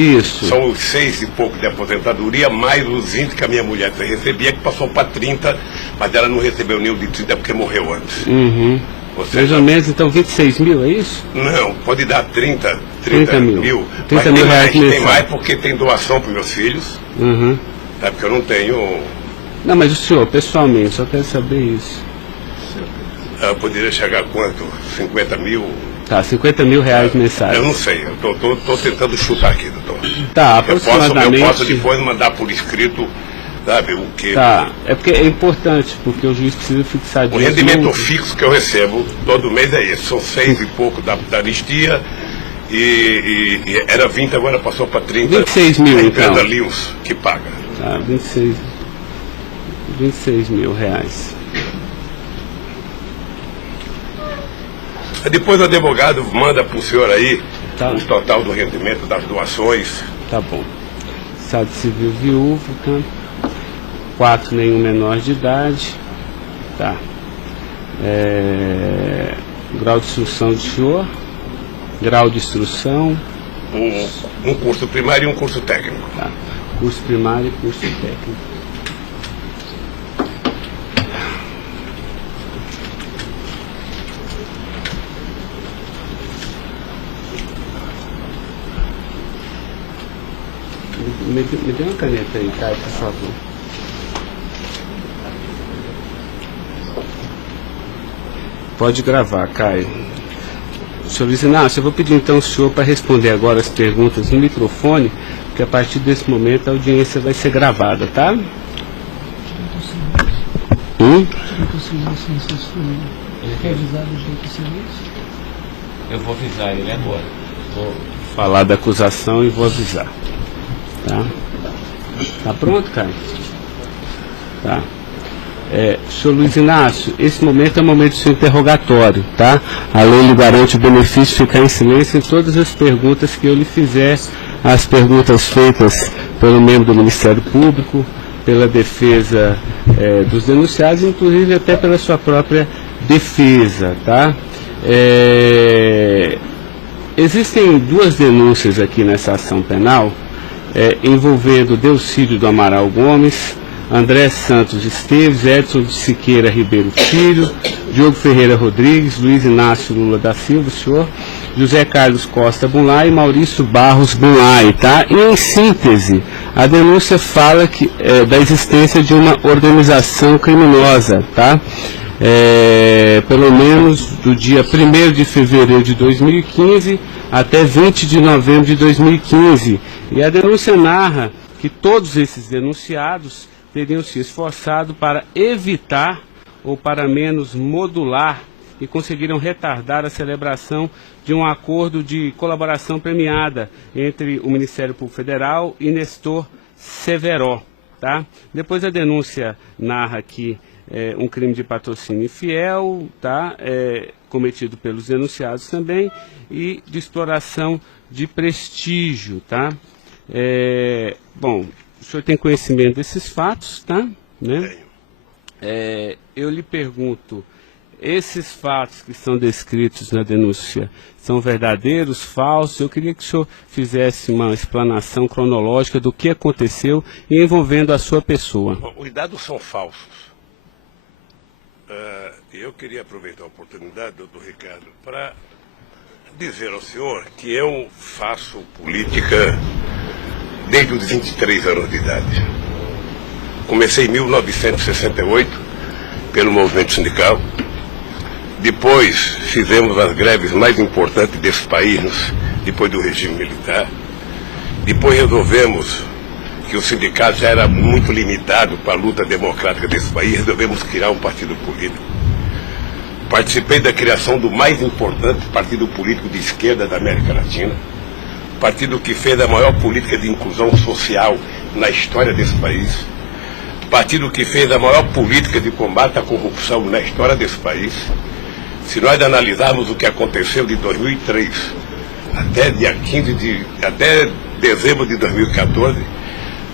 Isso. São os 6 e pouco de aposentadoria, mais os 20 que a minha mulher recebia, que passou para 30, mas ela não recebeu nenhum de 30 porque morreu antes. Uhum. Mais ou menos, então, 26 mil, é isso? Não, pode dar 30 mil. 30 mil reais mensais. Tem mais porque tem doação para os meus filhos. Uhum. É porque eu não tenho... Não, mas o senhor, pessoalmente, só quero saber isso. Eu poderia chegar a quanto? 50 mil? Tá, 50 mil reais mensais. Eu não sei, eu tô tentando chutar aqui, doutor. Tá, aproximadamente... Eu posso depois mandar por escrito, sabe, o que... Tá, é porque é importante, porque o juiz precisa fixar... O rendimento fixo que eu recebo todo mês é esse, são 6 e pouco da anistia, e era 20, agora passou para 30. 26 mil, então. A Lins que paga. Tá, 26 mil reais. Depois o advogado manda para o senhor aí Tá. o total do rendimento das doações. Tá bom. Estado civil viúvo, tá? 4, nenhum menor de idade. Tá. Grau de instrução do senhor. Grau de instrução. Um curso primário e um curso técnico. Tá. Curso primário e curso técnico. Me dê uma caneta aí, Caio, por favor. Pode gravar, Caio. Senhor Luiz Inácio, eu vou pedir então ao senhor para responder agora as perguntas no microfone, porque a partir desse momento a audiência vai ser gravada, tá? Eu vou avisar ele agora. Vou falar da acusação e vou avisar. Tá? Tá pronto, Caio? Tá. Senhor Luiz Inácio, esse momento é o momento do seu interrogatório, tá? A lei lhe garante o benefício de ficar em silêncio em todas as perguntas que eu lhe fizer, as perguntas feitas pelo membro do Ministério Público, pela defesa dos denunciados, inclusive até pela sua própria defesa, tá? Existem 2 denúncias aqui nessa ação penal, envolvendo Delcídio do Amaral Gomes, André Santos Esteves, Edson de Siqueira Ribeiro Filho, Diogo Ferreira Rodrigues, Luiz Inácio Lula da Silva, senhor, José Carlos Costa Bunlai e Maurício Barros Bunlai, tá? E em síntese, a denúncia fala da existência de uma organização criminosa, tá? Pelo menos do dia 1º de fevereiro de 2015 até 20 de novembro de 2015. E a denúncia narra que todos esses denunciados teriam se esforçado para evitar ou para menos modular e conseguiram retardar a celebração de um acordo de colaboração premiada entre o Ministério Público Federal e Nestor Severo, tá? Depois a denúncia narra que um crime de patrocínio infiel, tá? Cometido pelos denunciados também, e de exploração de prestígio, tá? Bom, o senhor tem conhecimento desses fatos, tá? Né? Eu lhe pergunto, esses fatos que são descritos na denúncia são verdadeiros, falsos? Eu queria que o senhor fizesse uma explanação cronológica do que aconteceu e envolvendo a sua pessoa. Bom, os dados são falsos. Eu queria aproveitar a oportunidade, doutor Ricardo, para dizer ao senhor que eu faço política desde os 23 anos de idade. Comecei em 1968 pelo movimento sindical. Depois fizemos as greves mais importantes desse país, depois do regime militar. Depois resolvemos que o sindicato já era muito limitado para a luta democrática desse país, resolvemos criar um partido político. Participei da criação do mais importante partido político de esquerda da América Latina, partido que fez a maior política de inclusão social na história desse país, partido que fez a maior política de combate à corrupção na história desse país. Se nós analisarmos o que aconteceu de 2003 até dezembro de 2014,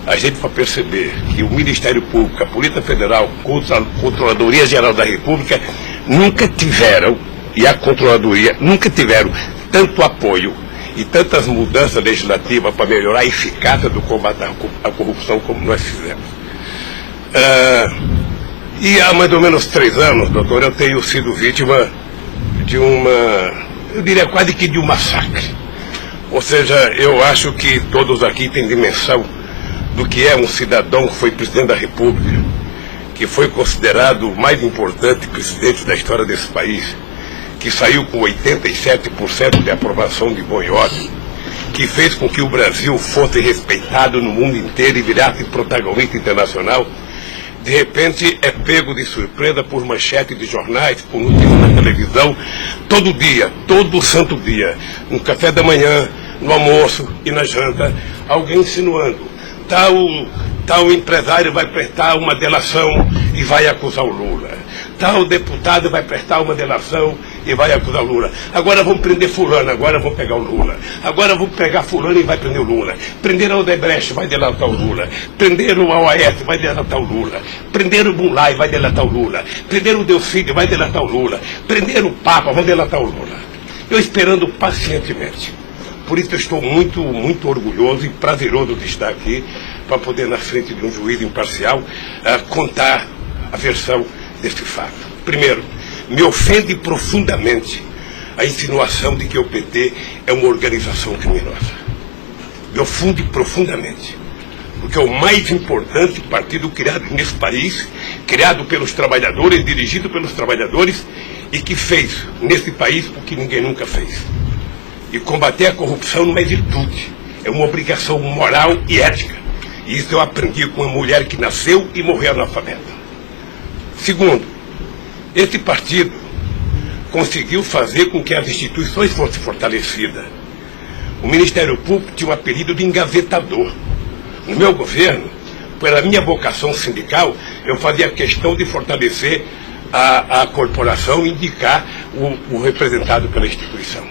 a gente vai perceber que o Ministério Público, a Polícia Federal, a Controladoria Geral da República nunca tiveram, e a Controladoria nunca tiveram tanto apoio e tantas mudanças legislativas para melhorar a eficácia do combate à corrupção como nós fizemos. E há mais ou menos 3 anos, doutor, eu tenho sido vítima de eu diria quase que de um massacre. Ou seja, eu acho que todos aqui têm dimensão do que é um cidadão que foi presidente da República, que foi considerado o mais importante presidente da história desse país, que saiu com 87% de aprovação de bom e ódio, que fez com que o Brasil fosse respeitado no mundo inteiro e virasse protagonista internacional. De repente é pego de surpresa por manchete de jornais, por notícias na televisão, todo dia, todo santo dia, no café da manhã, no almoço e na janta, alguém insinuando, tal empresário vai prestar uma delação e vai acusar o Lula. Tal deputado vai prestar uma delação e vai acusar o Lula. Agora vão prender fulano, agora vão pegar o Lula. Agora vão pegar fulano e vai prender o Lula. Prenderam o Odebrecht, vai delatar o Lula. Prenderam o AOS, vai delatar o Lula. Prenderam o Bunlai, vai delatar o Lula. Prenderam o Delcídio, vai delatar o Lula. Prenderam o Papa, vai delatar o Lula. Eu esperando pacientemente. Por isso eu estou muito, muito orgulhoso e prazeroso de estar aqui para poder, na frente de um juiz imparcial, contar a versão deste fato. Primeiro, me ofende profundamente a insinuação de que o PT é uma organização criminosa. Me ofende profundamente, porque é o mais importante partido criado nesse país, criado pelos trabalhadores, dirigido pelos trabalhadores, e que fez nesse país o que ninguém nunca fez. E combater a corrupção não é virtude, é uma obrigação moral e ética. E isso eu aprendi com uma mulher que nasceu e morreu analfabeta. Segundo, esse partido conseguiu fazer com que as instituições fossem fortalecidas. O Ministério Público tinha um apelido de engavetador. No meu governo, pela minha vocação sindical, eu fazia questão de fortalecer a corporação e indicar o representado pela instituição.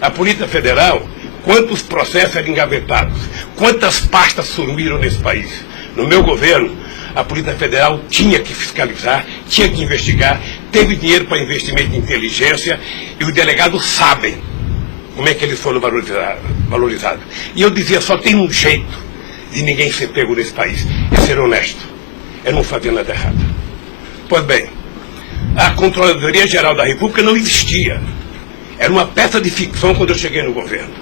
A Polícia Federal, quantos processos eram engavetados, quantas pastas sumiram nesse país. No meu governo, a Polícia Federal tinha que fiscalizar, tinha que investigar, teve dinheiro para investimento em inteligência e os delegados sabem como é que eles foram valorizados. E eu dizia, só tem um jeito de ninguém ser pego nesse país, é ser honesto, é não fazer nada errado. Pois bem, a Controladoria Geral da República não existia. Era uma peça de ficção quando eu cheguei no governo.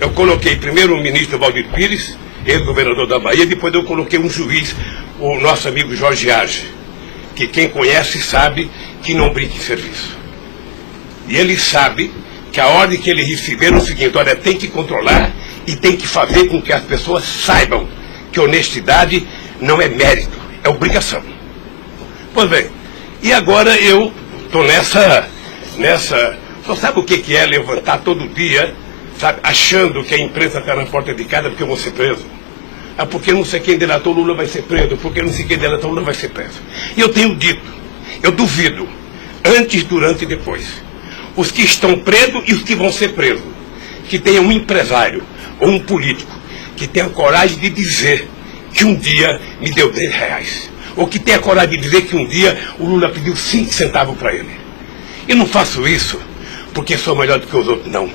Eu coloquei primeiro o ministro Valdir Pires, ex-governador da Bahia, depois eu coloquei um juiz, o nosso amigo Jorge Arge, que quem conhece sabe que não brinca em serviço. E ele sabe que a ordem que ele recebeu é o seguinte, olha, tem que controlar e tem que fazer com que as pessoas saibam que honestidade não é mérito, é obrigação. Pois bem, e agora eu estou nessa... Só sabe o que é levantar todo dia, sabe, achando que a imprensa está na porta de casa porque eu vou ser preso? Ah, porque não sei quem delatou Lula vai ser preso, porque não sei quem delatou Lula vai ser preso. E eu tenho dito, eu duvido, antes, durante e depois, os que estão presos e os que vão ser presos, que tenha um empresário ou um político que tenha coragem de dizer que um dia me deu R$10, ou que tenha coragem de dizer que um dia o Lula pediu 5 centavos para ele. Eu não faço isso porque sou melhor do que os outros, não.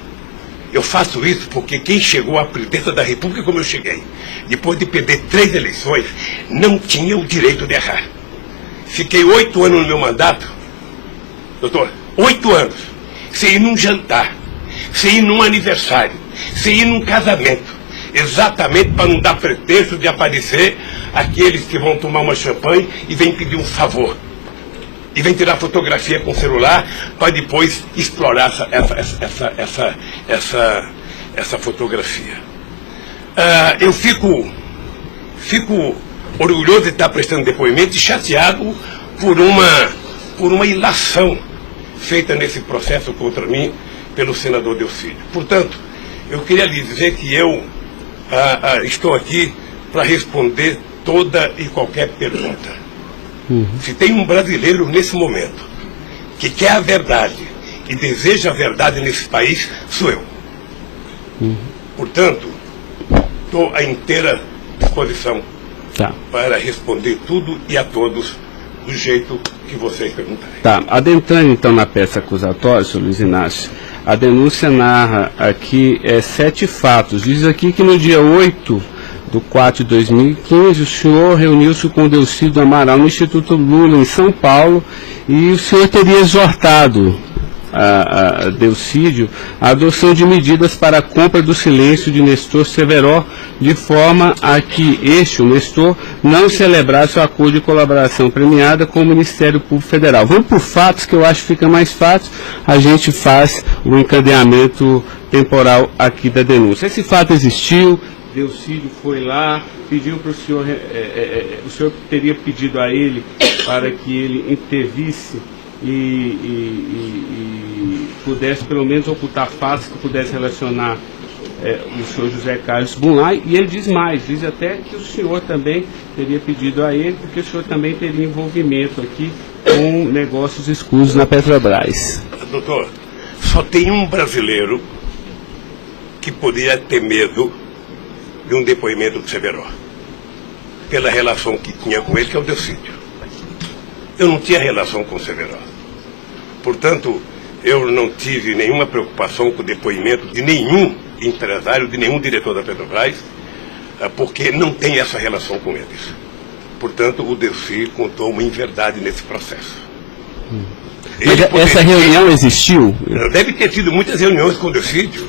Eu faço isso porque quem chegou à presidência da República como eu cheguei, depois de perder 3 eleições, não tinha o direito de errar. Fiquei 8 anos no meu mandato, doutor, 8 anos, sem ir num jantar, sem ir num aniversário, sem ir num casamento, exatamente para não dar pretexto de aparecer aqueles que vão tomar uma champanhe e vêm pedir um favor. E vem tirar fotografia com o celular para depois explorar essa fotografia. Eu fico orgulhoso de estar prestando depoimento e chateado por uma ilação feita nesse processo contra mim pelo senador Delcídio. Portanto, eu queria lhe dizer que eu estou aqui para responder toda e qualquer pergunta. Se tem um brasileiro nesse momento que quer a verdade e deseja a verdade nesse país, sou eu. Portanto, estou à inteira disposição para responder tudo e a todos do jeito que vocês perguntarem. Tá, adentrando então na peça acusatória, senhor Luiz Inácio, A denúncia narra aqui 7 fatos. Diz aqui que no dia 8/4/2015, o senhor reuniu-se com o Delcídio Amaral no Instituto Lula, em São Paulo, e o senhor teria exortado a Delcídio a adoção de medidas para a compra do silêncio de Nestor Severo, de forma a que o Nestor, não celebrasse o acordo de colaboração premiada com o Ministério Público Federal. Vamos por fatos, que eu acho que fica mais fácil, a gente faz o encadeamento temporal aqui da denúncia. Esse fato existiu, Delcídio foi lá, pediu para o senhor, o senhor teria pedido a ele para que ele intervisse e pudesse pelo menos ocultar fatos que pudesse relacionar o senhor José Carlos Bunlai, e ele diz mais, diz até que o senhor também teria pedido a ele, porque o senhor também teria envolvimento aqui com negócios escusos na Petrobras. Doutor, só tem um brasileiro que poderia ter medo de um depoimento do Severo, pela relação que tinha com ele, que é o Delcídio. Eu não tinha relação com o Severo. Portanto, eu não tive nenhuma preocupação com o depoimento de nenhum empresário, de nenhum diretor da Petrobras, porque não tem essa relação com eles. Portanto, o Delcídio contou uma inverdade nesse processo. Essa reunião existiu? Deve ter tido muitas reuniões com o Delcídio.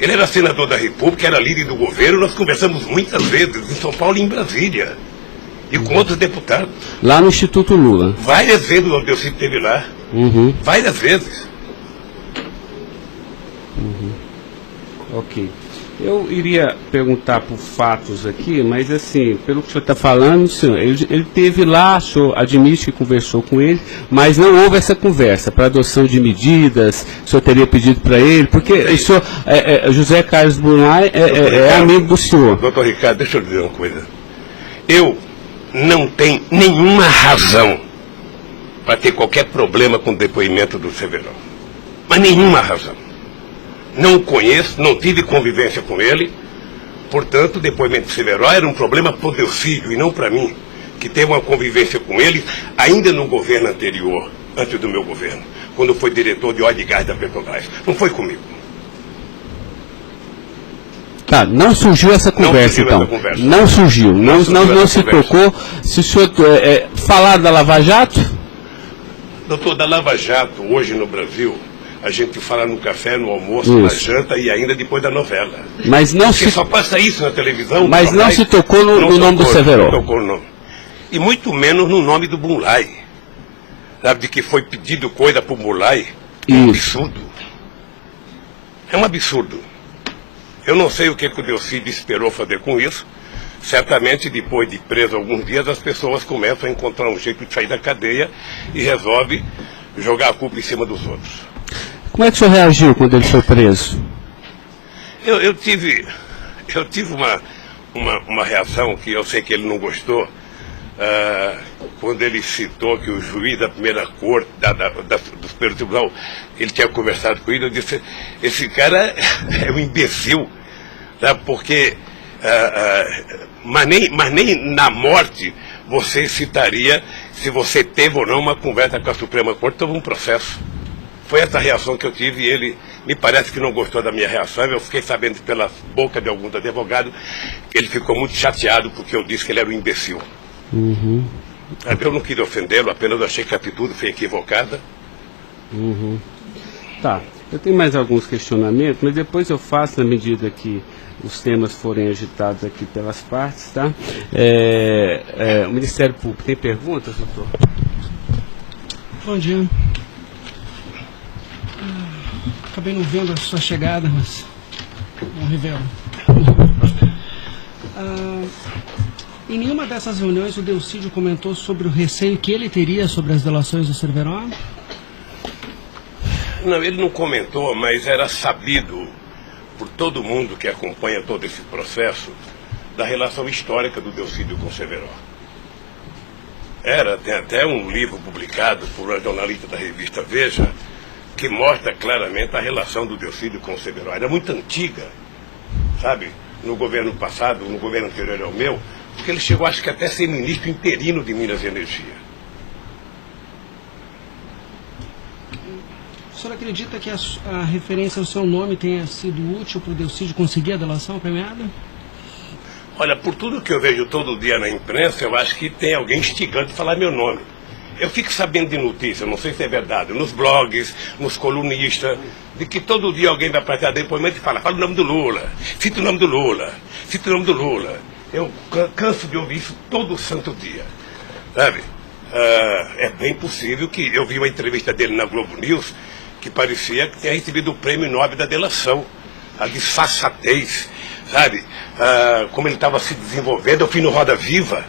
Ele era senador da República, era líder do governo, nós conversamos muitas vezes em São Paulo e em Brasília. E com outros deputados. Lá no Instituto Lula? Várias vezes o Delcídio esteve lá. Várias vezes. Ok. Eu iria perguntar por fatos aqui, mas assim, pelo que o senhor está falando, senhor, ele esteve lá, o senhor admite que conversou com ele, mas não houve essa conversa para adoção de medidas, o senhor teria pedido para ele, porque o senhor, José Carlos Bunlai é amigo do senhor. Doutor Ricardo, deixa eu dizer uma coisa. Eu não tenho nenhuma razão para ter qualquer problema com o depoimento do Severo. Mas nenhuma razão. Não o conheço, não tive convivência com ele. Portanto, o depoimento do Severo era um problema para o Delcídio e não para mim, que teve uma convivência com ele ainda no governo anterior, antes do meu governo, quando foi diretor de óleo e gás da Petrobras. Não foi comigo. Tá, não surgiu essa conversa, então. Não surgiu, não se tocou. Se o senhor falar da Lava Jato? Doutor, da Lava Jato, hoje no Brasil, a gente fala no café, no almoço, na janta e ainda depois da novela. Mas não porque só passa isso na televisão. Mas não se tocou no nome do Severo. Não tocou no nome. E muito menos no nome do Bunlai. Sabe, de que foi pedido coisa para o Bunlai. É um absurdo. É um absurdo. Eu não sei o que o Delcídio esperou fazer com isso. Certamente, depois de preso alguns dias, as pessoas começam a encontrar um jeito de sair da cadeia e resolve jogar a culpa em cima dos outros. Como é que o senhor reagiu quando ele foi preso? Eu tive uma reação que eu sei que ele não gostou, quando ele citou que o juiz da primeira corte, do Superior Tribunal, ele tinha conversado com ele. Eu disse, esse cara é um imbecil, sabe? Porque mas nem na morte você citaria se você teve ou não uma conversa com a Suprema Corte sobre um processo. Foi essa reação que eu tive e ele me parece que não gostou da minha reação. Eu fiquei sabendo pela boca de alguns advogados que ele ficou muito chateado porque eu disse que ele era um imbecil. Eu não quis ofendê-lo, apenas achei que a atitude foi equivocada. Tá, eu tenho mais alguns questionamentos, mas depois eu faço na medida que os temas forem agitados aqui pelas partes, tá? O Ministério Público tem perguntas, doutor? Bom dia. Acabei não vendo a sua chegada, mas não revelo. Em nenhuma dessas reuniões o Delcídio comentou sobre o receio que ele teria sobre as delações do Severo? Não, ele não comentou, mas era sabido por todo mundo que acompanha todo esse processo da relação histórica do Delcídio com o Severo. Tem até um livro publicado por uma jornalista da revista Veja que mostra claramente a relação do Delcídio com o Severo. Era muito antiga, sabe? No governo passado, no governo anterior ao meu, porque ele chegou, acho que até a ser ministro interino de Minas e Energia. O senhor acredita que a referência ao seu nome tenha sido útil para o Delcídio conseguir a delação premiada? Olha, por tudo que eu vejo todo dia na imprensa, eu acho que tem alguém instigando a falar meu nome. Eu fico sabendo de notícia, não sei se é verdade, nos blogs, nos colunistas, de que todo dia alguém vai pratear depoimento e fala o nome do Lula, cita o nome do Lula, cita o nome do Lula. Eu canso de ouvir isso todo santo dia, sabe? É bem possível que eu vi uma entrevista dele na Globo News que parecia que tinha recebido o prêmio Nobel da delação, a disfarçatez, sabe? Como ele estava se desenvolvendo, eu fui no Roda Viva.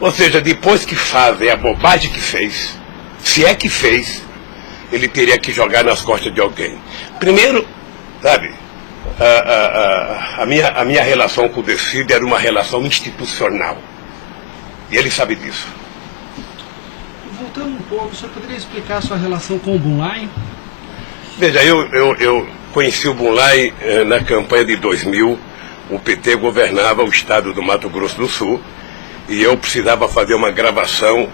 Ou seja, depois que fazem a bobagem que fez, se é que fez, ele teria que jogar nas costas de alguém. Primeiro, sabe, a minha relação com o Delcídio era uma relação institucional. E ele sabe disso. Voltando um pouco, o senhor poderia explicar a sua relação com o Bunlai? Veja, eu conheci o Bunlai na campanha de 2000. O PT governava o estado do Mato Grosso do Sul. E eu precisava fazer uma gravação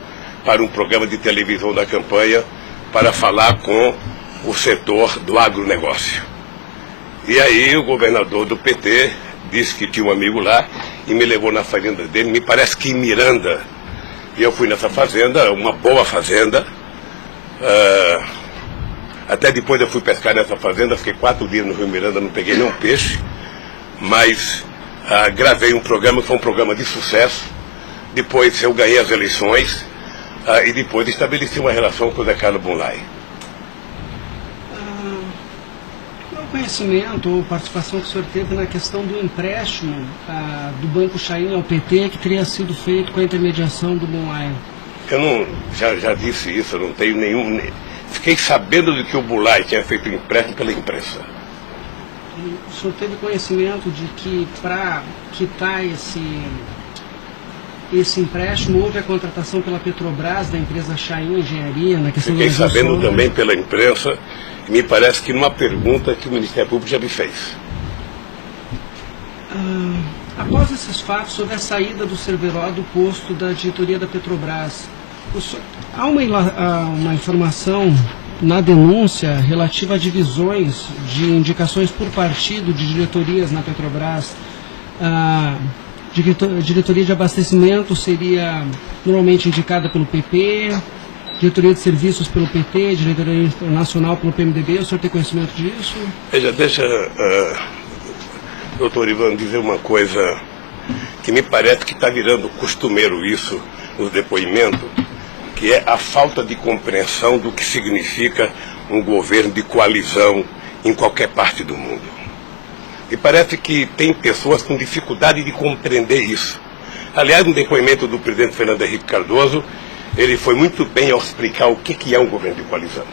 para um programa de televisão da campanha para falar com o setor do agronegócio. E aí o governador do PT disse que tinha um amigo lá e me levou na fazenda dele, me parece que em Miranda. E eu fui nessa fazenda, uma boa fazenda. Até depois eu fui pescar nessa fazenda, fiquei 4 dias no Rio Miranda, não peguei nenhum peixe. Mas gravei um programa, foi um programa de sucesso. Depois eu ganhei as eleições e depois estabeleci uma relação com o Zé Carlos Bunlai. Qual conhecimento ou participação que o senhor teve na questão do empréstimo do Banco Chain ao PT que teria sido feito com a intermediação do Bunlai? Eu não, já disse isso, eu não tenho nenhum... Fiquei sabendo de que o Bunlai tinha feito um empréstimo pela imprensa. O senhor teve conhecimento de que para quitar esse empréstimo houve a contratação pela Petrobras da empresa Chain Engenharia na questão Fiquei da sabendo também pela imprensa e me parece que numa pergunta que o Ministério Público já me fez. Após esses fatos, sobre a saída do Cerveró do posto da diretoria da Petrobras, há uma informação na denúncia relativa a divisões de indicações por partido de diretorias na Petrobras. Diretoria de abastecimento seria normalmente indicada pelo PP, diretoria de serviços pelo PT, diretoria nacional pelo PMDB. O senhor tem conhecimento disso? Veja, doutor Ivan, dizer uma coisa que me parece que está virando costumeiro isso nos depoimentos, que é a falta de compreensão do que significa um governo de coalizão em qualquer parte do mundo. E parece que tem pessoas com dificuldade de compreender isso. Aliás, no depoimento do presidente Fernando Henrique Cardoso, ele foi muito bem ao explicar o que é um governo de coalizão.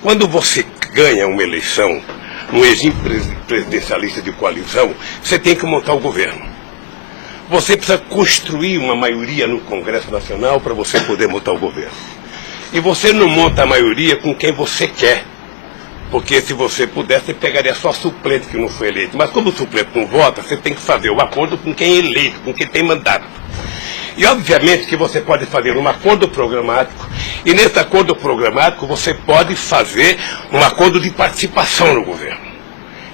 Quando você ganha uma eleição no regime presidencialista de coalizão, você tem que montar o governo. Você precisa construir uma maioria no Congresso Nacional para você poder montar o governo. E você não monta a maioria com quem você quer. Porque se você pudesse, você pegaria só suplente que não foi eleito. Mas como o suplente não vota, você tem que fazer o acordo com quem é eleito, com quem tem mandato. E obviamente que você pode fazer um acordo programático, e nesse acordo programático você pode fazer um acordo de participação no governo.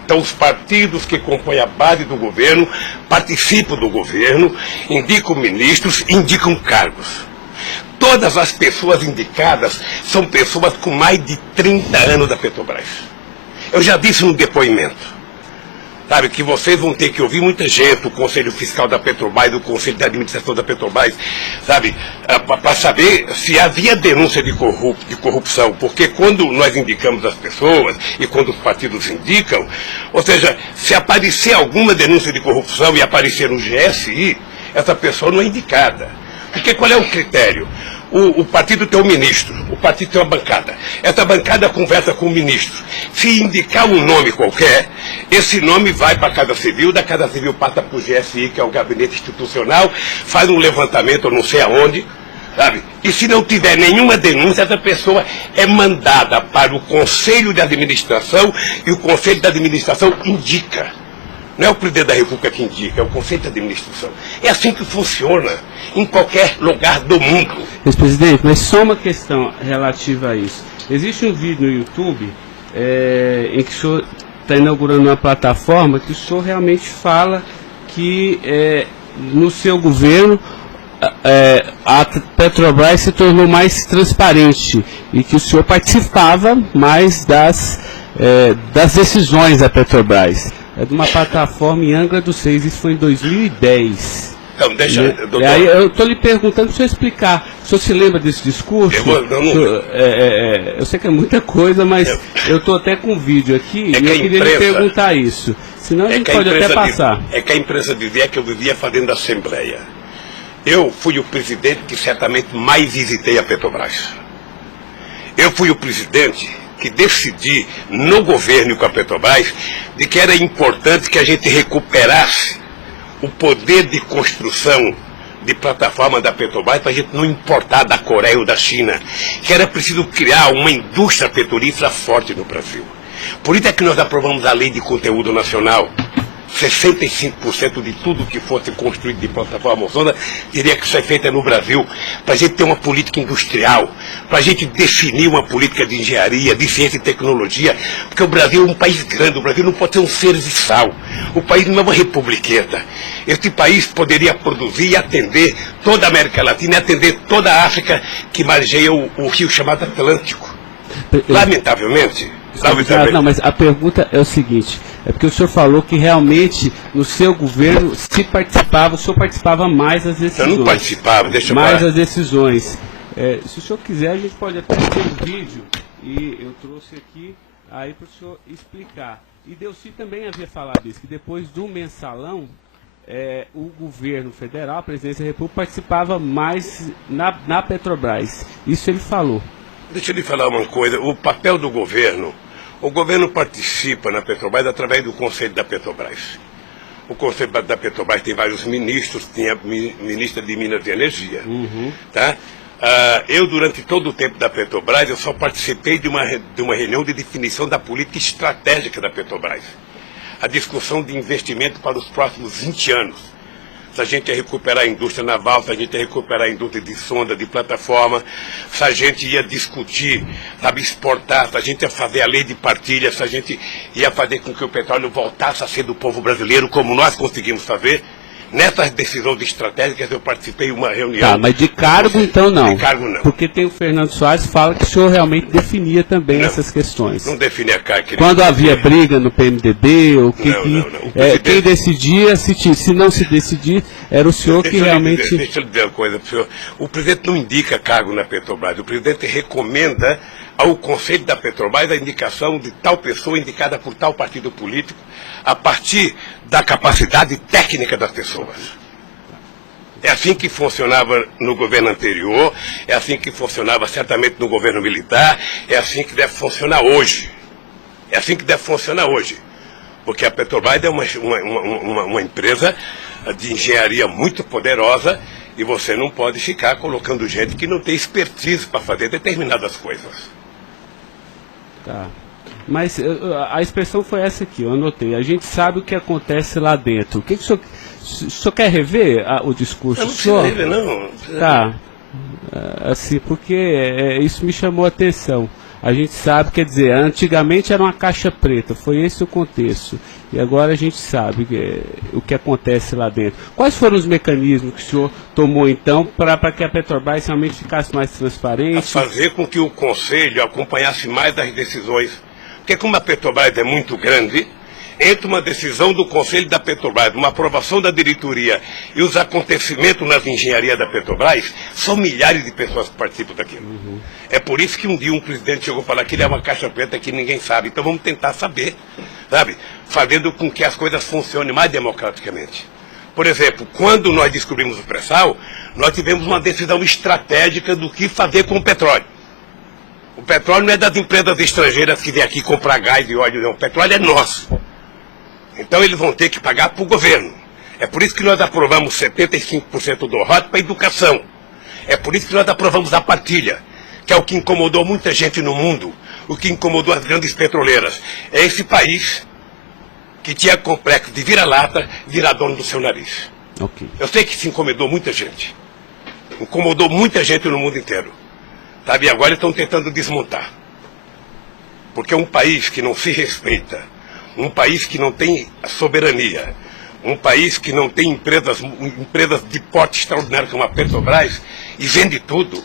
Então os partidos que compõem a base do governo participam do governo, indicam ministros, indicam cargos. Todas as pessoas indicadas são pessoas com mais de 30 anos da Petrobras. Eu já disse no depoimento, sabe, que vocês vão ter que ouvir muita gente, o Conselho Fiscal da Petrobras, o Conselho de Administração da Petrobras, sabe, para saber se havia denúncia de corrupção, porque quando nós indicamos as pessoas e quando os partidos indicam, ou seja, se aparecer alguma denúncia de corrupção e aparecer no GSI, essa pessoa não é indicada. Porque qual é o critério? O partido tem um ministro, o partido tem uma bancada. Essa bancada conversa com o ministro. Se indicar um nome qualquer, esse nome vai para a Casa Civil, da Casa Civil passa para o GSI, que é o Gabinete Institucional, faz um levantamento, eu não sei aonde, sabe? E se não tiver nenhuma denúncia, essa pessoa é mandada para o Conselho de Administração e o Conselho de Administração indica. Não é o presidente da República que indica, é o Conselho de Administração. É assim que funciona em qualquer lugar do mundo. Mas, presidente, mas só uma questão relativa a isso. Existe um vídeo no YouTube em que o senhor está inaugurando uma plataforma que o senhor realmente fala que no seu governo a Petrobras se tornou mais transparente e que o senhor participava mais das decisões da Petrobras. É de uma plataforma em Angra dos Reis, isso foi em 2010. Então, deixa, doutor. Aí eu estou lhe perguntando para o senhor explicar. O senhor se lembra desse discurso? Eu sei que é muita coisa, mas eu estou até com um vídeo aqui e eu queria lhe perguntar isso. Senão a gente pode até passar. É que a imprensa dizia que eu vivia fazendo assembleia. Eu fui o presidente que certamente mais visitei a Petrobras. Eu fui o presidente que decidi no governo com a Petrobras de que era importante que a gente recuperasse o poder de construção de plataforma da Petrobras para a gente não importar da Coreia ou da China, que era preciso criar uma indústria petrolífera forte no Brasil. Por isso é que nós aprovamos a Lei de Conteúdo Nacional. 65% de tudo que fosse construído de plataforma ozona teria que ser feita no Brasil, para a gente ter uma política industrial, para a gente definir uma política de engenharia, de ciência e tecnologia, porque o Brasil é um país grande, o Brasil não pode ser um serviçal, o país não é uma republiqueta. Este país poderia produzir e atender toda a América Latina e atender toda a África que margeia o rio chamado Atlântico. Lamentavelmente. Não, mas a pergunta é o seguinte, é porque o senhor falou que realmente no seu governo, se participava, o senhor participava mais das decisões. Eu não participava, deixa eu mais falar. as decisões. Se o senhor quiser, a gente pode até ter um vídeo, e eu trouxe aqui aí para o senhor explicar. E Delcy também havia falado isso, que depois do mensalão, o governo federal, a presidência da República, participava mais na Petrobras. Isso ele falou. Deixa eu lhe falar uma coisa, o papel do governo, o governo participa na Petrobras através do Conselho da Petrobras. O Conselho da Petrobras tem vários ministros, tem a ministra de Minas e Energia. Tá? Eu, durante todo o tempo da Petrobras, eu só participei de uma reunião de definição da política estratégica da Petrobras. A discussão de investimento para os próximos 20 anos. Se a gente ia recuperar a indústria naval, se a gente ia recuperar a indústria de sonda, de plataforma, se a gente ia discutir, sabe, exportar, se a gente ia fazer a lei de partilha, se a gente ia fazer com que o petróleo voltasse a ser do povo brasileiro, como nós conseguimos fazer. Nessas decisões estratégicas eu participei de uma reunião. Tá, mas de cargo então não. De cargo não. Porque tem o Fernando Soares que fala que o senhor realmente definia também essas questões. Não definia cargo. Quando havia briga no PMDB, ou não. Quem decidia, se não se decidir, era o senhor que realmente... Deixa eu lhe dizer uma coisa para o senhor. O presidente não indica cargo na Petrobras. O presidente recomenda ao Conselho da Petrobras a indicação de tal pessoa indicada por tal partido político a partir da capacidade técnica das pessoas. É assim que funcionava no governo anterior, é assim que funcionava certamente no governo militar, é assim que deve funcionar hoje. É assim que deve funcionar hoje. Porque a Petrobras é uma empresa de engenharia muito poderosa e você não pode ficar colocando gente que não tem expertise para fazer determinadas coisas. Tá. Mas a expressão foi essa aqui, eu anotei. A gente sabe o que acontece lá dentro. O que o senhor quer rever o discurso? Eu não precisa rever, não. Tá. Assim, porque isso me chamou a atenção. A gente sabe, quer dizer, antigamente era uma caixa preta, foi esse o contexto. E agora a gente sabe o que acontece lá dentro. Quais foram os mecanismos que o senhor tomou, então, para que a Petrobras realmente ficasse mais transparente? A fazer com que o Conselho acompanhasse mais as decisões. Porque como a Petrobras é muito grande, entre uma decisão do Conselho da Petrobras, uma aprovação da diretoria e os acontecimentos nas engenharias da Petrobras, são milhares de pessoas que participam daquilo. É por isso que um dia um presidente chegou a falar que ele é uma caixa preta que ninguém sabe. Então vamos tentar saber, sabe? Fazendo com que as coisas funcionem mais democraticamente. Por exemplo, quando nós descobrimos o pré-sal, nós tivemos uma decisão estratégica do que fazer com o petróleo. O petróleo não é das empresas estrangeiras que vêm aqui comprar gás e óleo, não. O petróleo é nosso. Então eles vão ter que pagar para o governo. É por isso que nós aprovamos 75% do ROT para a educação. É por isso que nós aprovamos a partilha, que é o que incomodou muita gente no mundo, o que incomodou as grandes petroleiras. É esse país que tinha complexo de vira-lata, virar dono do seu nariz. Okay. Eu sei que isso incomodou muita gente. Incomodou muita gente no mundo inteiro. Sabe, e agora estão tentando desmontar. Porque um país que não se respeita, um país que não tem soberania, um país que não tem empresas de porte extraordinário como a Petrobras e vende tudo,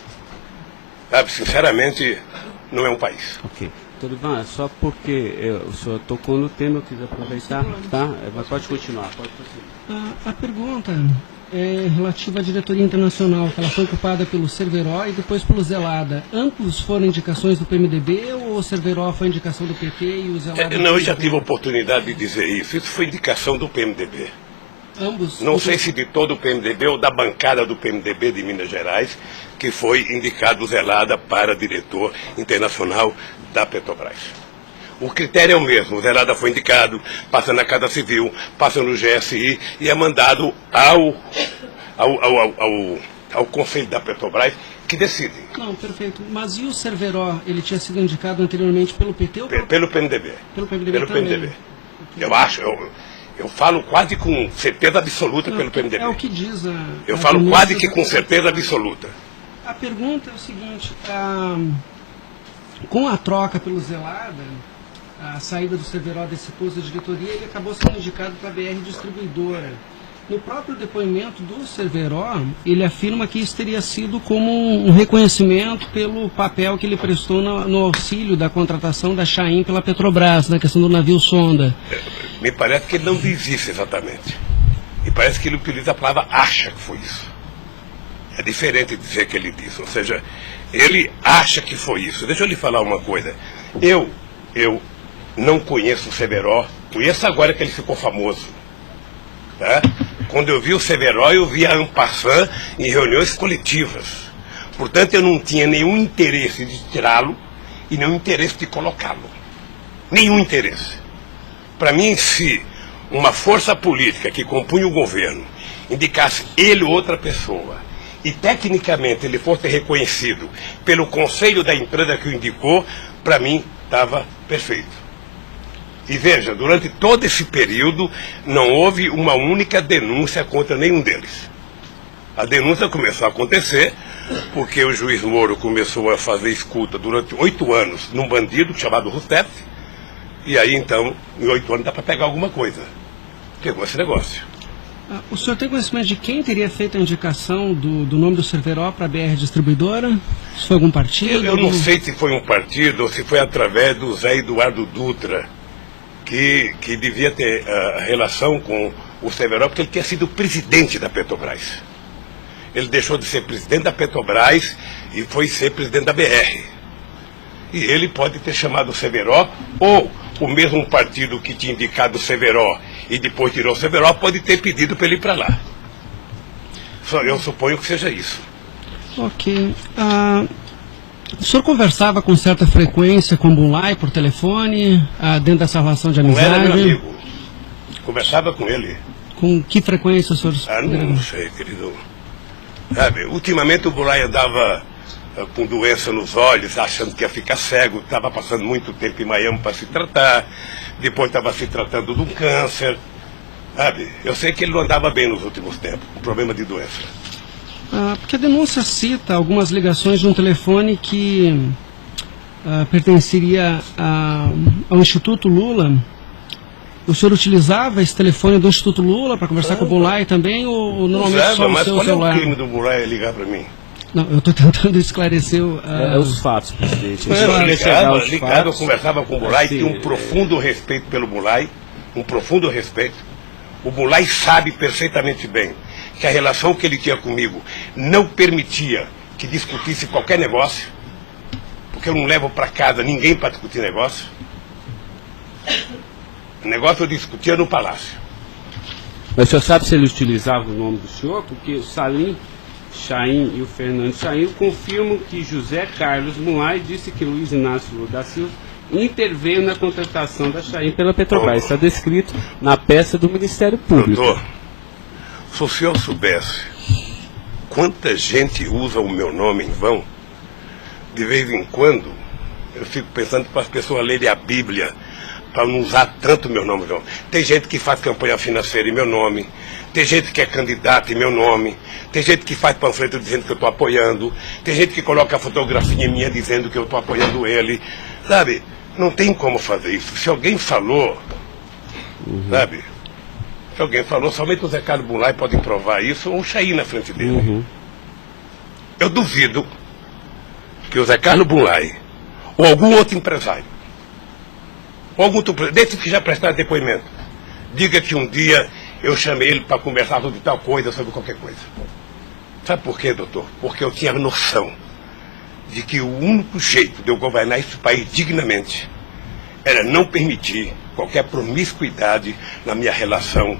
sabe, sinceramente, não é um país. Ok. Doutor Ivan, só porque o senhor tocou no tema, eu quis aproveitar, tá? Mas pode continuar, pode continuar. A pergunta é relativa à diretoria internacional, que ela foi ocupada pelo Cerveró e depois pelo Zelada. Ambos foram indicações do PMDB ou o Cerveró foi indicação do PT e o Zelada... Não, eu já tive a oportunidade de dizer isso. Isso foi indicação do PMDB. Ambos? Não sei se de todo o PMDB ou da bancada do PMDB de Minas Gerais, que foi indicado o Zelada para diretor internacional da Petrobras. O critério é o mesmo, o Zelada foi indicado, passa na Casa Civil, passa no GSI e é mandado ao Conselho da Petrobras, que decide. Não, perfeito. Mas e o Cerveró, ele tinha sido indicado anteriormente pelo PT ou pelo PMDB? Pelo PMDB Pelo também. PMDB. Eu acho, eu falo quase com certeza absoluta pelo PMDB. É o que diz a... Eu falo quase que com certeza absoluta. A pergunta é o seguinte, com a troca pelo Zelada, a saída do Cerveró desse posto de diretoria, ele acabou sendo indicado para a BR Distribuidora. No próprio depoimento do Cerveró, ele afirma que isso teria sido como um reconhecimento pelo papel que ele prestou no auxílio da contratação da Chaim pela Petrobras, na questão do navio sonda. Me parece que ele não diz isso exatamente. Me parece que ele utiliza a palavra acha que foi isso. É diferente de dizer que ele disse. Ou seja, ele acha que foi isso. Deixa eu lhe falar uma coisa. Eu não conheço o Cerveró, conheço agora que ele ficou famoso. Tá? Quando eu vi o Cerveró, eu vi a en passant em reuniões coletivas. Portanto, eu não tinha nenhum interesse de tirá-lo e nenhum interesse de colocá-lo. Nenhum interesse. Para mim, se uma força política que compunha o governo indicasse ele ou outra pessoa e tecnicamente ele fosse reconhecido pelo conselho da empresa que o indicou, para mim estava perfeito. E veja, durante todo esse período não houve uma única denúncia contra nenhum deles. A denúncia começou a acontecer porque o juiz Moro começou a fazer escuta durante 8 anos num bandido chamado Rousseff, e aí então, em 8 anos dá para pegar alguma coisa. Pegou esse negócio. O senhor tem conhecimento de quem teria feito a indicação do nome do Cerveró para a BR Distribuidora? Se foi algum partido? Eu não sei se foi um partido ou se foi através do Zé Eduardo Dutra, que devia ter relação com o Cerveró, porque ele tinha sido presidente da Petrobras. Ele deixou de ser presidente da Petrobras e foi ser presidente da BR. E ele pode ter chamado o Cerveró, ou o mesmo partido que tinha indicado o Cerveró e depois tirou o Cerveró pode ter pedido para ele ir para lá. Eu suponho que seja isso. Ok. O senhor conversava com certa frequência com o Bulay por telefone, dentro dessa relação de amizade? Não era meu amigo. Conversava com ele. Com que frequência o senhor... Não sei, querido. Sabe, ultimamente o Bulay andava com doença nos olhos, achando que ia ficar cego, estava passando muito tempo em Miami para se tratar, depois estava se tratando de um câncer. Sabe, eu sei que ele não andava bem nos últimos tempos, com problema de doença. Porque a denúncia cita algumas ligações de um telefone que pertenceria ao Instituto Lula. O senhor utilizava esse telefone do Instituto Lula para conversar com o Bulay também, ou normalmente só o mas seu qual celular? É o crime do Bulay ligar para mim? Não, eu estou tentando esclarecer os fatos, presidente. Ligado, eu conversava com o Bulay, tinha um profundo respeito pelo Bulay, um profundo respeito. O Bulay sabe perfeitamente bem que a relação que ele tinha comigo não permitia que discutisse qualquer negócio, porque eu não levo para casa ninguém para discutir negócio. O negócio eu discutia no palácio. Mas o senhor sabe se ele utilizava o nome do senhor? Porque o Salim Chaim e o Fernando Chaim confirmam que José Carlos Mulay disse que Luiz Inácio Lula da Silva interveio na contratação da Chaim pela Petrobras. Está descrito na peça do Ministério Público. Doutor, se o senhor soubesse quanta gente usa o meu nome em vão, de vez em quando eu fico pensando para as pessoas lerem a Bíblia, para não usar tanto meu nome. Não. Tem gente que faz campanha financeira em meu nome, tem gente que é candidato em meu nome, tem gente que faz panfleto dizendo que eu estou apoiando, tem gente que coloca a fotografia minha dizendo que eu estou apoiando ele, sabe? Não tem como fazer isso. Se alguém falou, sabe? Se alguém falou, somente o Zé Carlos Bunlai pode provar isso, ou o Chaí na frente dele. Eu duvido que o Zé Carlos Bunlai, ou algum outro empresário, ou algum outro, desses que já prestaram depoimento, diga que um dia eu chamei ele para conversar sobre tal coisa, sobre qualquer coisa. Sabe por quê, doutor? Porque eu tinha noção de que o único jeito de eu governar esse país dignamente era não permitir qualquer promiscuidade na minha relação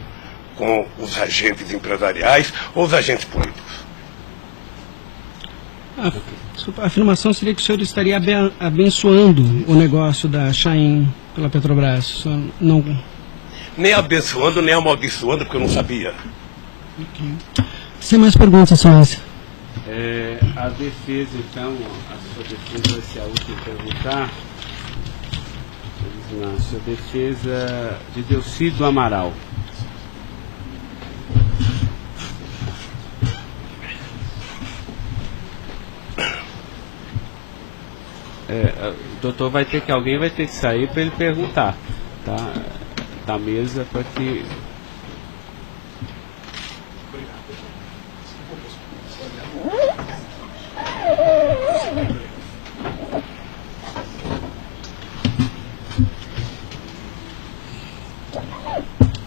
com os agentes empresariais ou os agentes políticos. A afirmação seria que o senhor estaria abençoando o negócio da Chaim pela Petrobras. O senhor não... Nem abençoando, nem amaldiçoando, porque eu não sabia. Sem mais perguntas, excelência. A defesa, então, a sua defesa vai ser a última a perguntar. A sua defesa de Delcídio Amaral. Doutor, alguém vai ter que sair para ele perguntar, tá? Da mesa para que...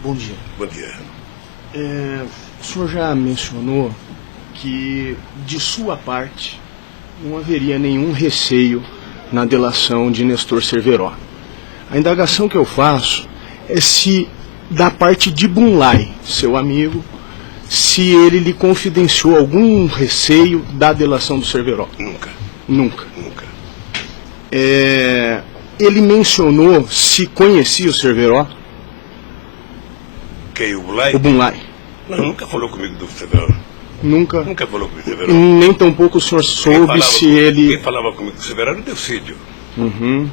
Bom dia. Bom dia. O senhor já mencionou que, de sua parte, não haveria nenhum receio na delação de Nestor Cerveró. A indagação que eu faço é se, da parte de Bunlai, seu amigo, se ele lhe confidenciou algum receio da delação do Cerveró. Nunca. Nunca. Nunca. Ele mencionou se conhecia o Cerveró? Quem, o Bunlai? O Bunlai. Não, nunca falou comigo do Cerveró. Nunca? Nunca falou comigo do Cerveró. Nem tampouco o senhor soube se ele... Quem falava comigo do Cerveró era o Delcídio. Uhum.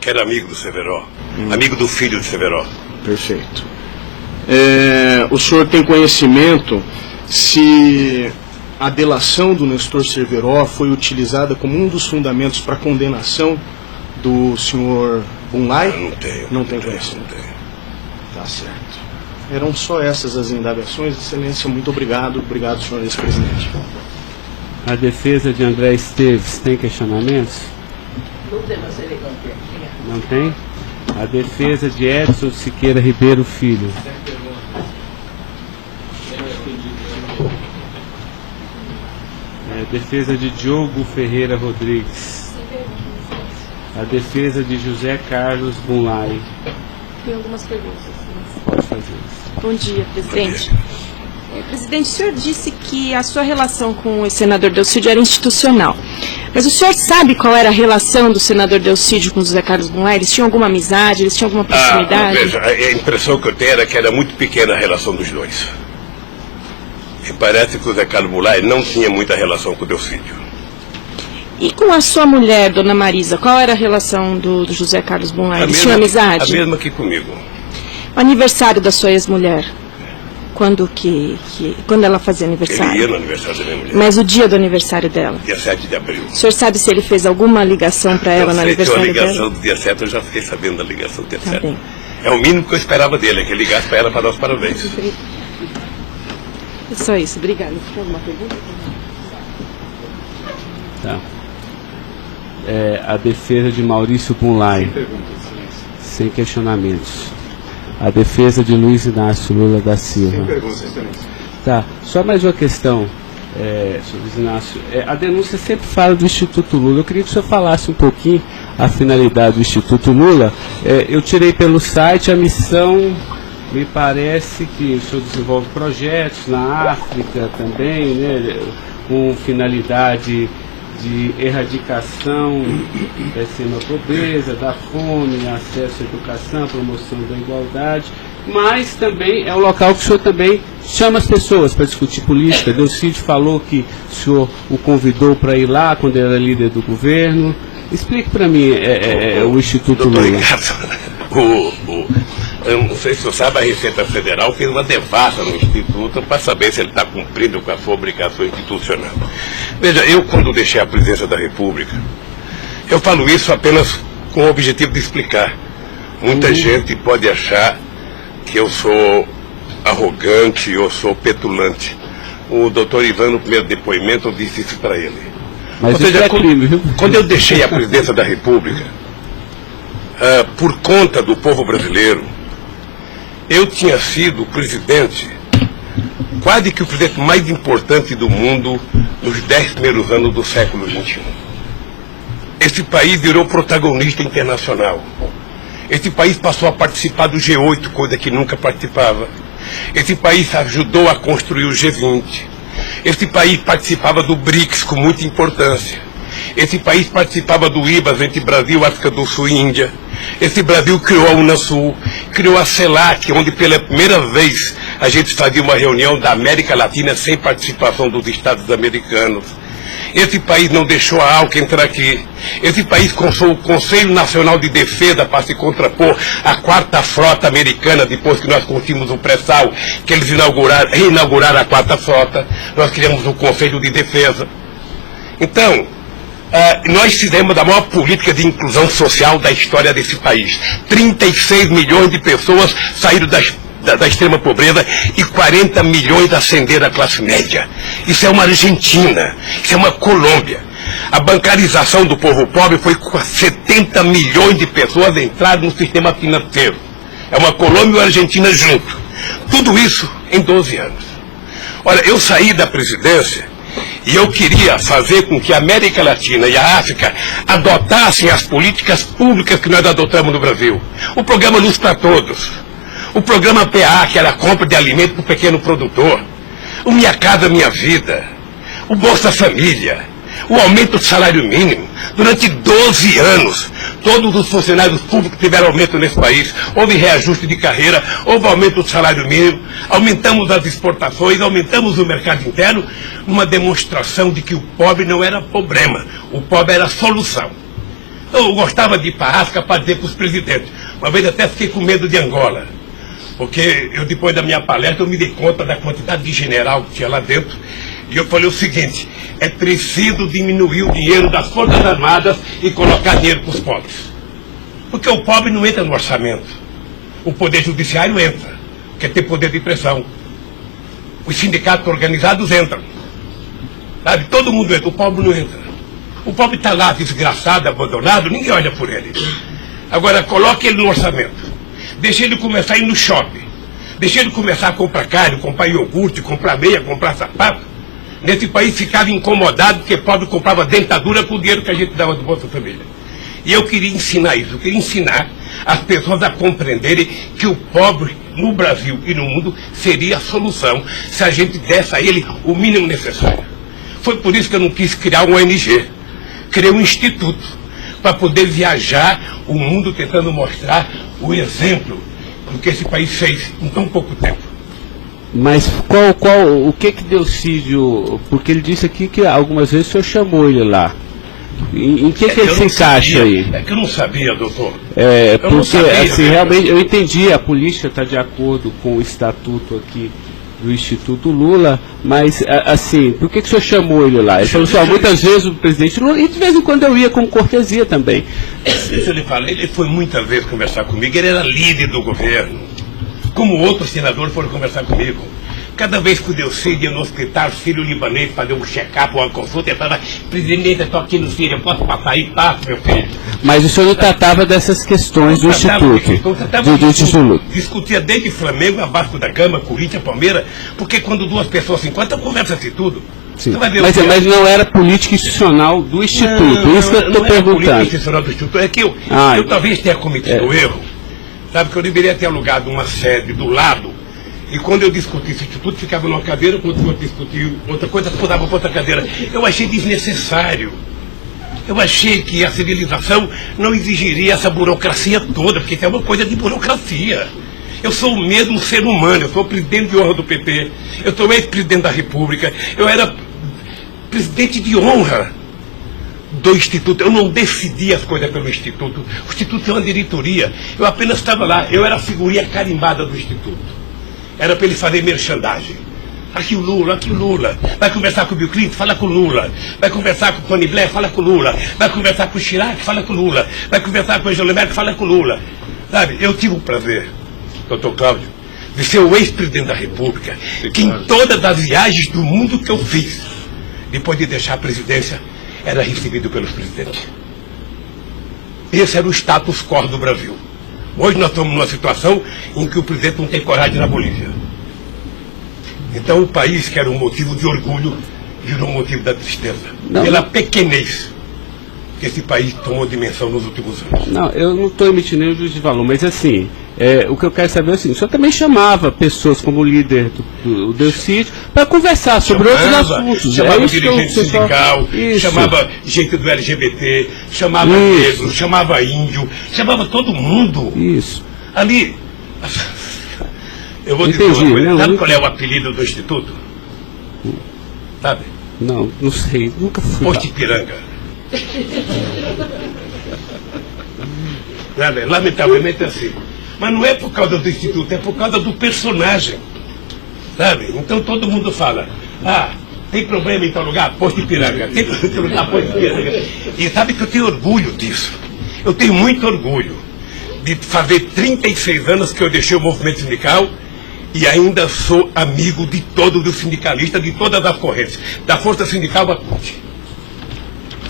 Que era amigo do Cerveró. Amigo do filho do Cerveró. Perfeito. O senhor tem conhecimento se a delação do Nestor Cerveró foi utilizada como um dos fundamentos para a condenação do senhor Bunlai? Não tenho. Não tem conhecimento. Não tenho. Tá certo. Eram só essas as indagações. Excelência, muito obrigado. Obrigado, senhor ex-presidente. A defesa de André Esteves tem questionamentos? Não tem? A defesa de Edson Siqueira Ribeiro Filho. A defesa de Diogo Ferreira Rodrigues. A defesa de José Carlos Bunlai. Tem algumas perguntas. Pode fazer isso. Bom dia, presidente. Presidente, o senhor disse que a sua relação com o senador Delcídio era institucional. Mas o senhor sabe qual era a relação do senador Delcídio com o José Carlos Bunlai? Eles tinham alguma amizade? Eles tinham alguma proximidade? Veja, a impressão que eu tenho era que era muito pequena a relação dos dois. E parece que o José Carlos Bunlai não tinha muita relação com o Delcídio. E com a sua mulher, dona Marisa, qual era a relação do José Carlos Bunlai? Eles tinham amizade? A mesma que comigo. O aniversário da sua ex-mulher? Quando ela fazia aniversário? Ele ia no aniversário da minha mulher. Mas o dia do aniversário dela? Dia 7 de abril. O senhor sabe se ele fez alguma ligação para ela no aniversário dela? A ligação do dia 7, eu já fiquei sabendo da ligação do dia 7. Bem. É o mínimo que eu esperava dele, é que ele ligasse para ela para dar os parabéns. É só isso, obrigada. Tem alguma pergunta? Tá. A defesa de Maurício Bunlai. Sem questionamentos. A defesa de Luiz Inácio Lula da Silva. Sem perguntas, excelência. Tá, só mais uma questão, senhor Luiz Inácio. A denúncia sempre fala do Instituto Lula. Eu queria que o senhor falasse um pouquinho a finalidade do Instituto Lula. Eu tirei pelo site a missão, me parece que o senhor desenvolve projetos na África também, né, com finalidade de erradicação da extrema pobreza, da fome, acesso à educação, promoção da igualdade, mas também é um local que o senhor também chama as pessoas para discutir política. Delcídio falou que o senhor o convidou para ir lá quando ele era líder do governo. Explique para mim o Instituto Doutor Lula. Ricardo, eu não sei se você sabe, a Receita Federal fez uma devassa no Instituto para saber se ele está cumprindo com a sua obrigação institucional. Veja, eu quando deixei a presidência da República, eu falo isso apenas com o objetivo de explicar. Muita gente pode achar que eu sou arrogante, eu sou petulante. O doutor Ivan, no primeiro depoimento, eu disse isso para ele. Mas ou seja, isso é crime, viu? quando eu deixei a presidência da República, por conta do povo brasileiro, eu tinha sido presidente, quase que o presidente mais importante do mundo nos 10 primeiros anos do século XXI. Esse país virou protagonista internacional. Esse país passou a participar do G8, coisa que nunca participava. Esse país ajudou a construir o G20. Esse país participava do BRICS com muita importância. Esse país participava do IBAS entre Brasil, África do Sul e Índia. Esse Brasil criou a Unasul, criou a CELAC, onde pela primeira vez a gente fazia uma reunião da América Latina sem participação dos Estados americanos. Esse país não deixou a ALCA entrar aqui. Esse país construiu o Conselho Nacional de Defesa para se contrapor à 4ª Frota Americana, depois que nós conseguimos o pré-sal, que eles reinauguraram a 4ª Frota. Nós criamos o Conselho de Defesa. Então, nós fizemos a maior política de inclusão social da história desse país. 36 milhões de pessoas saíram da extrema pobreza e 40 milhões ascenderam à classe média. Isso é uma Argentina, isso é uma Colômbia. A bancarização do povo pobre foi com 70 milhões de pessoas entraram no sistema financeiro. É uma Colômbia e uma Argentina junto. Tudo isso em 12 anos. Olha, eu saí da presidência e eu queria fazer com que a América Latina e a África adotassem as políticas públicas que nós adotamos no Brasil. O programa Luz para Todos. O programa PA, que era a compra de alimento para o pequeno produtor. O Minha Casa Minha Vida. O Bolsa Família. O aumento do salário mínimo. Durante 12 anos, todos os funcionários públicos tiveram aumento nesse país. Houve reajuste de carreira, houve aumento do salário mínimo. Aumentamos as exportações, aumentamos o mercado interno. Uma demonstração de que o pobre não era problema. O pobre era a solução. Eu gostava de ir para a África para dizer para os presidentes. Uma vez até fiquei com medo de Angola. Porque eu, depois da minha palestra, eu me dei conta da quantidade de general que tinha lá dentro. E eu falei o seguinte, é preciso diminuir o dinheiro das Forças Armadas e colocar dinheiro para os pobres. Porque o pobre não entra no orçamento. O poder judiciário entra, porque tem poder de pressão. Os sindicatos organizados entram. Sabe? Todo mundo entra, o pobre não entra. O pobre está lá desgraçado, abandonado, ninguém olha por ele. Agora, coloque ele no orçamento. Deixa ele começar a ir no shopping. Deixa ele começar a comprar carne, comprar iogurte, comprar meia, comprar sapato. Nesse país ficava incomodado porque pobre comprava dentadura com o dinheiro que a gente dava do Bolsa Família. E eu queria ensinar isso, eu queria ensinar as pessoas a compreenderem que o pobre no Brasil e no mundo seria a solução se a gente desse a ele o mínimo necessário. Foi por isso que eu não quis criar uma ONG. Criei um instituto para poder viajar o mundo tentando mostrar o exemplo do que esse país fez em tão pouco tempo. Mas o que Delcídio, porque ele disse aqui que algumas vezes o senhor chamou ele lá. Em que ele se encaixa aí? É que eu não sabia, doutor. Porque sabia, assim, realmente eu entendi, a política está de acordo com o estatuto aqui do Instituto Lula, mas assim, por que o senhor chamou ele lá? Ele falou assim, muitas vezes o presidente Lula, e de vez em quando eu ia com cortesia também. Deixa eu lhe falar, ele foi muitas vezes conversar comigo, ele era líder do governo, como outros senadores foram conversar comigo. Cada vez que o Delcídio ia no hospital sírio-libanês fazer um check-up ou uma consulta, ele falava, presidente, eu estou aqui no Sírio, eu posso passar aí? Passo, meu filho. Mas o senhor não tratava dessas questões do Instituto? Discutia desde Flamengo a Vasco da Gama, Corinthians, Palmeiras, porque quando duas pessoas se encontram, conversa-se tudo. Sim. Mas não era política institucional do Instituto, isso que eu estou perguntando. Não era política institucional do Instituto, é que eu talvez tenha cometido erro, sabe, que eu deveria ter alugado uma sede do lado. E quando eu discuti esse instituto, ficava numa cadeira, quando eu discutia outra coisa, mudava para outra cadeira. Eu achei desnecessário. Eu achei que a civilização não exigiria essa burocracia toda, porque isso é uma coisa de burocracia. Eu sou o mesmo ser humano, eu sou presidente de honra do PP, eu sou ex-presidente da República, eu era presidente de honra do Instituto. Eu não decidi as coisas pelo Instituto. O Instituto é uma diretoria. Eu apenas estava lá, eu era a figurinha carimbada do Instituto. Era para ele fazer merchandising. Aqui o Lula. Vai conversar com o Bill Clinton, fala com o Lula. Vai conversar com o Tony Blair, fala com o Lula. Vai conversar com o Chirac, fala com o Lula. Vai conversar com o Angela Merkel, fala com o Lula. Sabe, eu tive o prazer, doutor Cláudio, de ser o ex-presidente da República, que em todas as viagens do mundo que eu fiz, depois de deixar a presidência, era recebido pelos presidentes. Esse era o status quo do Brasil. Hoje nós estamos numa situação em que o presidente não tem coragem na Bolívia. Então o país, que era um motivo de orgulho, virou um motivo da tristeza. Pela pequenez que esse país tomou dimensão nos últimos anos. Não, eu não estou emitindo nenhum juízo de valor, mas assim, o que eu quero saber é o seguinte: o senhor também chamava pessoas como o líder do Delcídio para conversar sobre outros assuntos. Chamava dirigente sindical, chamava gente do LGBT, chamava negro, chamava índio, chamava todo mundo. Isso. Ali, eu vou dizer uma coisa, sabe qual é o apelido do Instituto? Sabe? Não sei, nunca fui. Posto Ipiranga. Lamentavelmente é assim. Mas não é por causa do Instituto, é por causa do personagem. Sabe? Então todo mundo fala, tem problema em tal lugar, Posto Ipiranga. Tem problema em tal lugar, Posto Ipiranga. E sabe que eu tenho orgulho disso. Eu tenho muito orgulho de fazer 36 anos que eu deixei o movimento sindical e ainda sou amigo de todos os sindicalistas, de todas as correntes, da Força Sindical à CUT.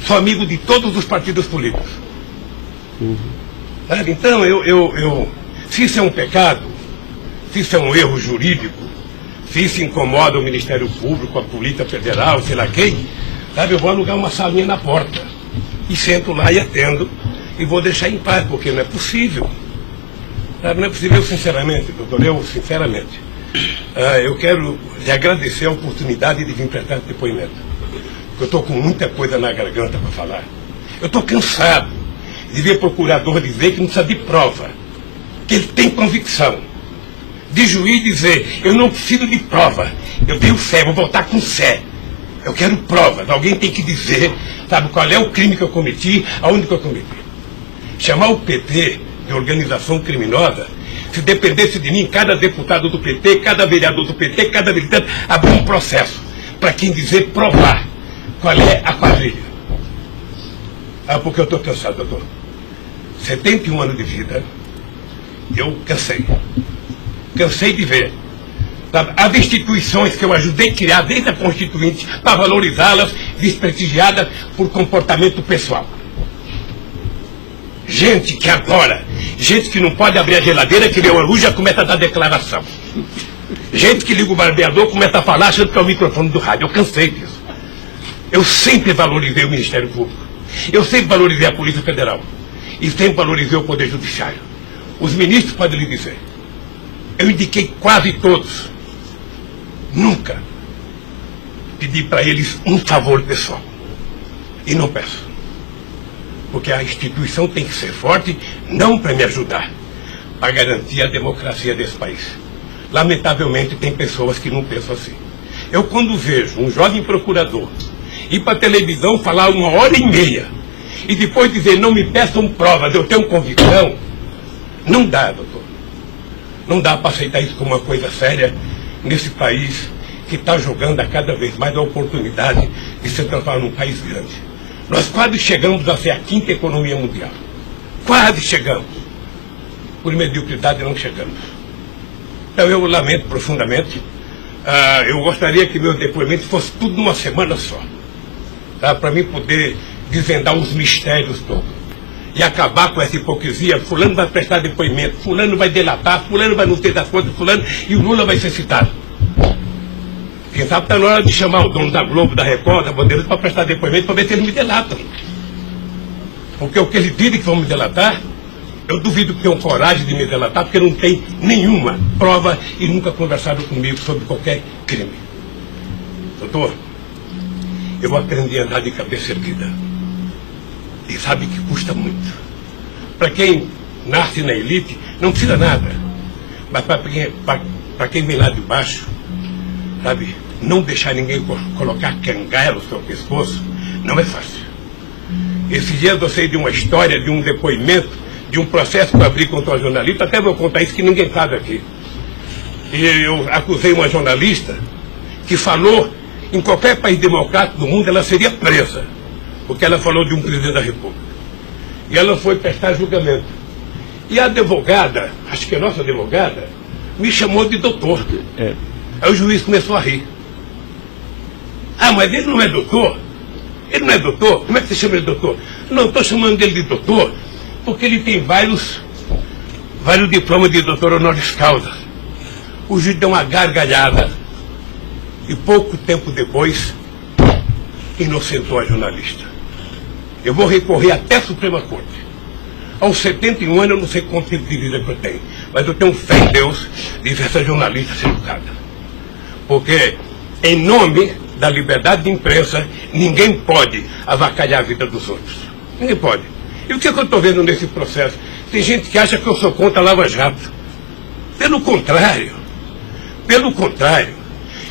Sou amigo de todos os partidos políticos. Então, se isso é um pecado, se isso é um erro jurídico, se isso incomoda o Ministério Público, a Polícia Federal, sei lá quem, eu vou alugar uma salinha na porta e sento lá e atendo e vou deixar em paz, porque não é possível. Não é possível, eu sinceramente, doutor, eu quero lhe agradecer a oportunidade de vir prestar esse depoimento. Eu estou com muita coisa na garganta para falar. Eu estou cansado de ver procurador dizer que não precisa de prova, que ele tem convicção. De juiz dizer, eu não preciso de prova, eu tenho fé, vou voltar com fé. Eu quero provas, alguém tem que dizer, qual é o crime que eu cometi, aonde que eu cometi. Chamar o PT de organização criminosa, se dependesse de mim, cada deputado do PT, cada vereador do PT, cada militante, abrir um processo para quem dizer provar qual é a quadrilha. Porque eu estou cansado, doutor. 71 anos de vida, eu cansei. Cansei de ver as instituições que eu ajudei a criar desde a Constituinte para valorizá-las, desprestigiadas por comportamento pessoal. Gente que adora, gente que não pode abrir a geladeira, que vê uma luz e já começa a dar declaração. Gente que liga o barbeador, começa a falar achando que é o microfone do rádio. Eu cansei disso. Eu sempre valorizei o Ministério Público. Eu sempre valorizei a Polícia Federal. E sempre valorizei o Poder Judiciário. Os ministros podem lhe dizer. Eu indiquei quase todos. Nunca pedi para eles um favor pessoal. E não peço. Porque a instituição tem que ser forte, não para me ajudar, para garantir a democracia desse país. Lamentavelmente, tem pessoas que não pensam assim. Eu, quando vejo um jovem procurador ir para a televisão falar 1h30 e depois dizer, não me peçam provas, eu tenho convicção, não dá, doutor. Não dá para aceitar isso como uma coisa séria nesse país que está jogando a cada vez mais a oportunidade de se transformar num país grande. Nós quase chegamos a ser a 5ª economia mundial. Quase chegamos. Por mediocridade não chegamos. Então eu lamento profundamente. Eu gostaria que meu depoimento fosse tudo numa semana só. Para mim poder desvendar os mistérios todos. E acabar com essa hipocrisia. Fulano vai prestar depoimento, fulano vai delatar, fulano vai não ter das contas, fulano, e o Lula vai ser citado. Quem sabe está na hora de chamar o dono da Globo, da Record, da Bandeirantes para prestar depoimento para ver se eles me delatam. Porque o que eles dizem que vão me delatar, eu duvido que tenham coragem de me delatar, porque não tem nenhuma prova e nunca conversaram comigo sobre qualquer crime. Doutor, eu aprendi a andar de cabeça erguida. E sabe que custa muito. Para quem nasce na elite, não precisa nada. Mas para quem vem lá de baixo, sabe, não deixar ninguém colocar cangaia no seu pescoço, não é fácil. Esses dias eu sei de uma história, de um depoimento, de um processo que eu abri contra uma jornalista, até vou contar isso que ninguém sabe aqui. E eu acusei uma jornalista que falou em qualquer país democrático do mundo, ela seria presa, porque ela falou de um presidente da República. E ela foi prestar julgamento. E a advogada, acho que a nossa advogada, me chamou de doutor. Aí o juiz começou a rir. Ah, mas ele não é doutor? Ele não é doutor? Como é que você chama ele de doutor? Não, estou chamando ele de doutor porque ele tem vários diplomas de doutor honoris causa. O juiz deu uma gargalhada e pouco tempo depois inocentou a jornalista. Eu vou recorrer até a Suprema Corte. Aos 71 anos eu não sei quanto tempo de vida que eu tenho, mas eu tenho fé em Deus de ver essa jornalista ser educada. Porque em nome da liberdade de imprensa, ninguém pode avacalhar a vida dos outros. Ninguém pode. E o que eu estou vendo nesse processo? Tem gente que acha que eu sou contra a Lava Jato. Pelo contrário. Pelo contrário.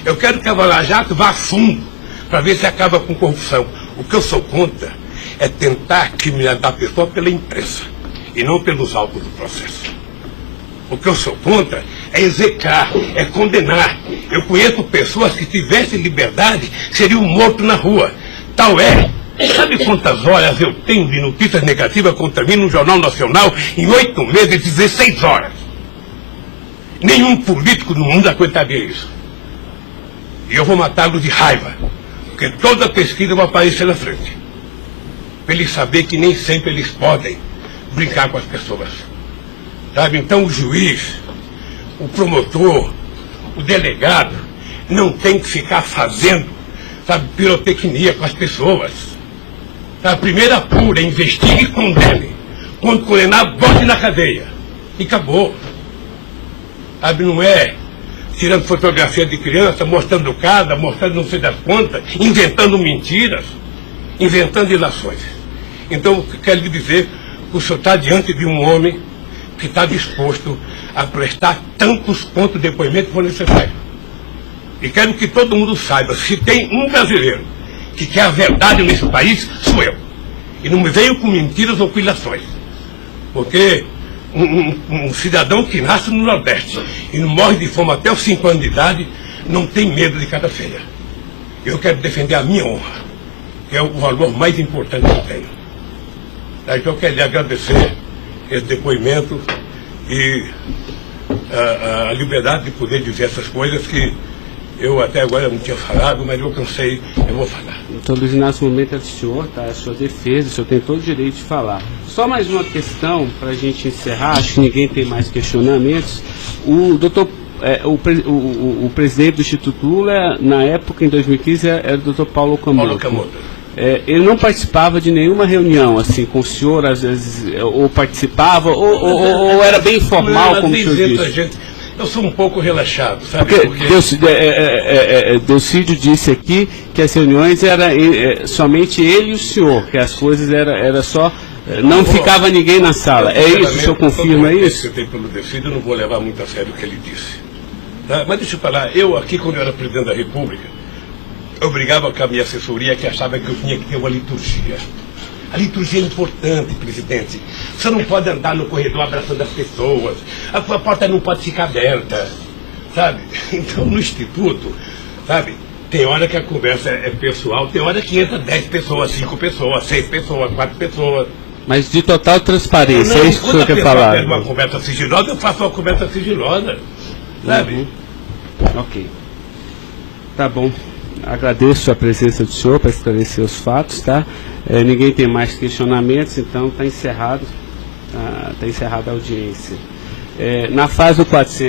Eu quero que a Lava Jato vá a fundo para ver se acaba com corrupção. O que eu sou contra é tentar criminalizar a pessoa pela imprensa e não pelos autos do processo. O que eu sou contra é execrar, é condenar. Eu conheço pessoas que tivessem liberdade seriam mortos na rua. Tal é. Sabe quantas horas eu tenho de notícias negativas contra mim no Jornal Nacional em 8 meses, 16 horas? Nenhum político no mundo aguentaria isso. E eu vou matá-lo de raiva, porque toda pesquisa vai aparecer na frente. Para eles saberem que nem sempre eles podem brincar com as pessoas. Sabe? Então o juiz, o promotor, o delegado, não tem que ficar fazendo, sabe, pirotecnia com as pessoas. A primeira apura, investigue e condene. Quando condenar, bote na cadeia. E acabou. Sabe, não é tirando fotografia de criança, mostrando casa, mostrando não sei das quantas, inventando mentiras, inventando ilações. Então, eu quero lhe dizer que o senhor está diante de um homem que está disposto a prestar tantos quantos depoimentos for necessário. E quero que todo mundo saiba, se tem um brasileiro que quer a verdade nesse país, sou eu. E não me venham com mentiras ou com ilações. Porque um cidadão que nasce no Nordeste e não morre de fome até os 5 anos de idade, não tem medo de cara feia. Eu quero defender a minha honra, que é o valor mais importante que eu tenho. Então eu quero lhe agradecer esse depoimento e a liberdade de poder dizer essas coisas que eu até agora não tinha falado, mas eu cansei, eu vou falar. Doutor Luiz Inácio, o momento é do senhor, tá? A sua defesa, o senhor tem todo o direito de falar. Só mais uma questão para a gente encerrar, acho que ninguém tem mais questionamentos. O presidente do Instituto Lula, na época, em 2015, era o doutor Paulo Camoto. Ele não participava de nenhuma reunião, assim, com o senhor, às vezes, ou participava, ou era bem informal, como o senhor disse? Eu sou um pouco relaxado, sabe? Porque Delcídio disse aqui que as reuniões eram somente ele e o senhor, que as coisas era só... Não ficava ninguém na sala. É isso? O senhor confirma isso? Eu tenho pelo Delcídio, eu não vou levar muito a sério o que ele disse. Tá? Mas deixa eu falar, eu aqui, quando eu era presidente da República, eu brigava com a minha assessoria que achava que eu tinha que ter uma liturgia. A liturgia é importante, presidente. Você não pode andar no corredor abraçando as pessoas. A porta não pode ficar aberta, sabe? Então, no Instituto, sabe, tem hora que a conversa é pessoal, tem hora que entra 10 pessoas, 5 pessoas, 6 pessoas, 4 pessoas. Mas de total transparência, é isso que o senhor quer falar? Quando uma conversa sigilosa, eu faço uma conversa sigilosa, sabe? Ok. Tá bom. Agradeço a presença do senhor para esclarecer os fatos, tá? Ninguém tem mais questionamentos, então está encerrado a audiência. Na fase do 400.